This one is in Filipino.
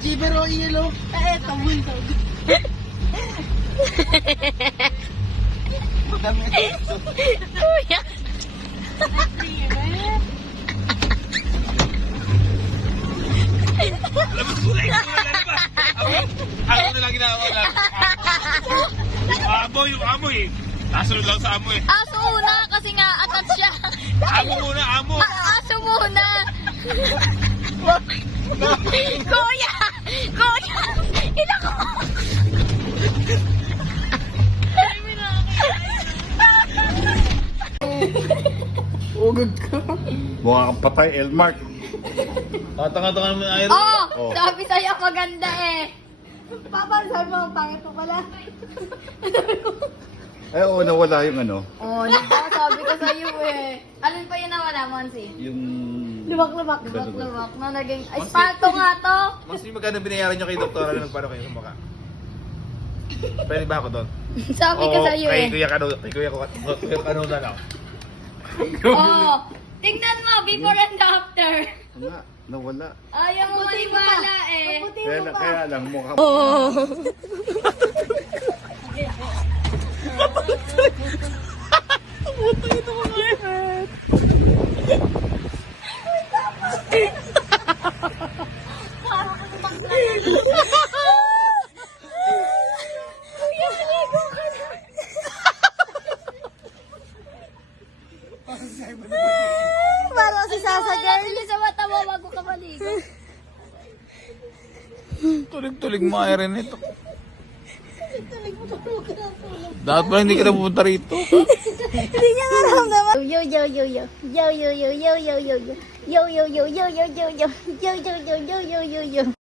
Chiber o yelo. Taboy. Madami ito. Kuya. Labas mo na ito. Ako na lang ginawa lang. Yung amoy eh. Nasunod lang sa amoy. Aso una kasi nga attach siya. Amo muna, amo. Aso muna. Kuya! Kuya! Ina ko! Ugag ka. Mukha kang patay, Elmark. Tanga-tanga naman na iron. Oh! Sabi sa'yo maganda eh. Papa, sabi mo ang pangit ko pala. Ay, oo, nawala yung ano. Oh, diba? Sabi ko sa'yo eh. Alin pa yun nawala, Monsi? Yung... Lubak-lubak. Lubak-lubak. No, naging... Espalto nga to. Mas yung magkano binayaran nyo kay doktora na nagpano kayo sa mukha? Pwede ba ako doon? Sabi ko sa'yo kay eh. Kuya Kano na lang. Oh, tingnan mo, before and after. Nga, nawala. Ayaw mo maniwala eh. Kaya lang, mukha... Parang si Sasa girl. Sa mata mo, wag ka maligo. Tulig-tulig mo iron ito. Dapat pala hindi ka na pupunta rito. Hindi niya naramdaman. Yo yo yo yo. Yo yo yo yo yo yo yo. Yo yo yo yo yo yo yo. Yo yo yo yo yo yo yo.